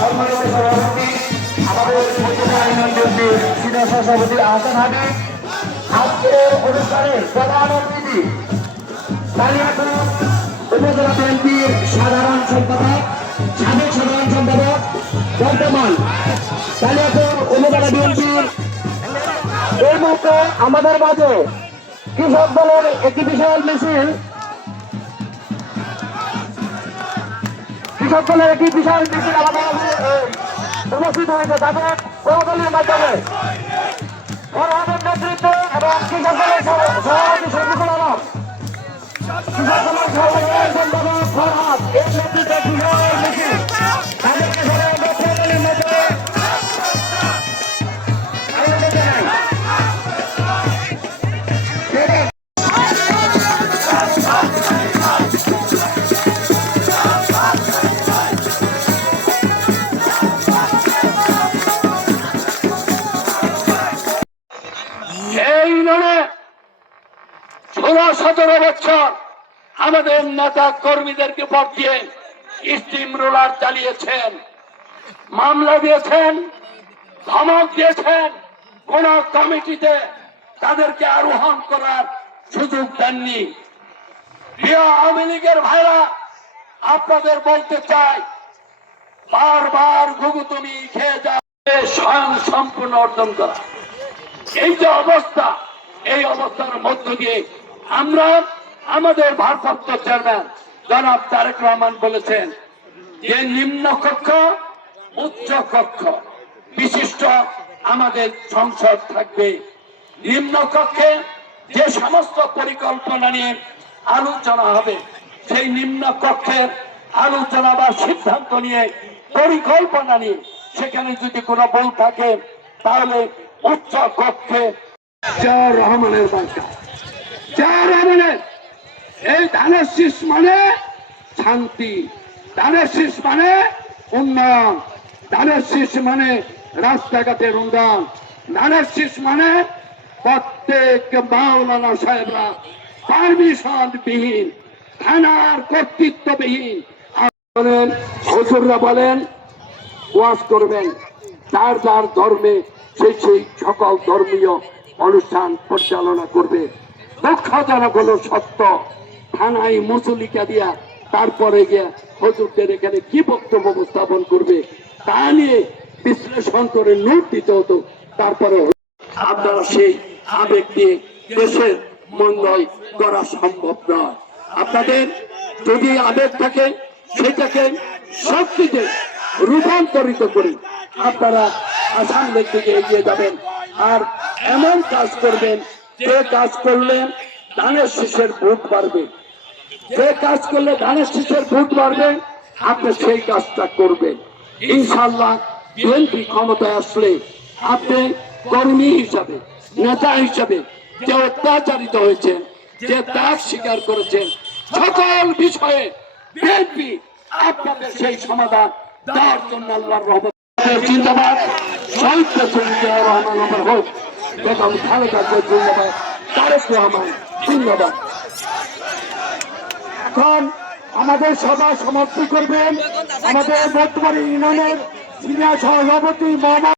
সম্মানিত সভাপতি আমাদের সিনিয়র সভাপতি আহসান হাবিব, আজকের অনুষ্ঠানে প্রধান অতিথি কালিয়াপুর উপজেলা বিএনপির সাধারণ সম্পাদক, সাবেক সাধারণ সম্পাদক, বর্তমান কালিয়াপুর উপজেলা বিএনপির এই মুহূর্তে আমাদের মাঝে কৃষক দলের একটি বিশাল মিছিল, কৃষক দলের একটি বিশাল মিছিল আমাদের উপস্থিত হয়েছে। তাদের প্রদলের মাধ্যমে ফরহাদের নেতৃত্ব এবং কৃষক দলের সভাপতি শফিকুল আলম, কৃষক দলের সভাপতি সম্পাদক ফরহাদ এর নেতৃত্বে বিশাল মিছিল তাদেরকে সবাই প্রদলের মধ্যে এই নয় 16-17 বছর আমাদের নেতা কর্মীদেরকে ভোট দিয়ে স্টিম রোলার চালিয়েছেন, মামলা দিয়েছেন, ধমক দিয়েছেন, কোন কমিটিতে তাদেরকে আরোহণ করার সুযোগ দেননি। প্রিয় আওয়ামী লীগের ভাইরা, আপনাদের বলতে চাই, বারবার ঘুঘু তুমি খেয়ে যাবে স্বয়ং সম্পূর্ণ অর্জন করা। এই যে অবস্থা, এই অবস্থার মধ্য দিয়ে আমরা আমাদের ভারপ্রাপ্ত চেয়ারম্যান জনাব তারেক রহমান বলেছেন যে নিম্ন কক্ষ উচ্চ কক্ষ বিশিষ্ট আমাদের সংসদ থাকবে। নিম্ন কক্ষে যে সমস্ত পরিকল্পনা নিয়ে আলোচনা হবে, সেই নিম্ন কক্ষের আলোচনা বা সিদ্ধান্ত নিয়ে পরিকল্পনা নিয়ে সেখানে যদি কোনো ভুল থাকে তাহলে উচ্চ কক্ষে জিয়াউর রহমানের বার্তা। জিয়াউর রহমানের এই ধানের শীষ মানে শান্তি, ধানের শীষ মানে উন্নয়ন, ধানের শীষ মানে রাস্তাঘাটের উন্নয়ন, ধানের শীষ মানে প্রত্যেক মাওলানা সাহেবরা পারমিশন বিহীন, থানার কর্তৃত্ববিহীন বলেন, হুজুররা বলেন ওয়াজ করবেন, যার যার ধর্মে সেই সেই সকল ধর্মীয় অনুষ্ঠান পরিচালনা করবে। দুঃখজনক হলো সত্য, থানায় মুসলিকা দিয়া তারপরে গিয়া হুজুরদের এখানে কি বক্তব্য উপস্থাপন করবে তা নিয়ে বিশ্লেষণ করে নোট দিতে হতো। তারপরে আপনারা সেই আবেগ দিয়ে দেশের মঙ্গল করা সম্ভব নয়। আপনাদের যদি আবেগ থাকে সেটাকে শক্তিতে রূপান্তরিত করে আপনারা সামনের দিকে এগিয়ে যাবেন। আর এমন কাজ করবেন যে কাজ করলে ধানের শীষের ভোট বাড়বে, যে কাজ করলে ধানের শীষের ভোট বাড়বে, আপনি সেই কাজটা করবেন। ইনশাআল্লাহ বিএনপি ক্ষমতায় আসলে আপনি কর্মী হিসাবে, নেতা হিসাবে যে অত্যাচারিত হয়েছেন, যে ত্যাগ স্বীকার করেছেন, সকল বিষয়ে বিএনপি আপনাদের সেই সমাধান দেওয়ার জন্য আল্লাহর রহমত জিন্দাবাদ। শহীদ প্রেসিডেন্ট জিয়াউর রহমান আমার হোক, বেগম খালেদা জিয়া জিন্দাবাদ, তারেক রহমান জিন্দাবাদ। এখন আমাদের সভা সমাপ্তি করবেন আমাদের বর্তমানে ইউনিয়নের সিনিয়র সভাপতি মোহাম্মদ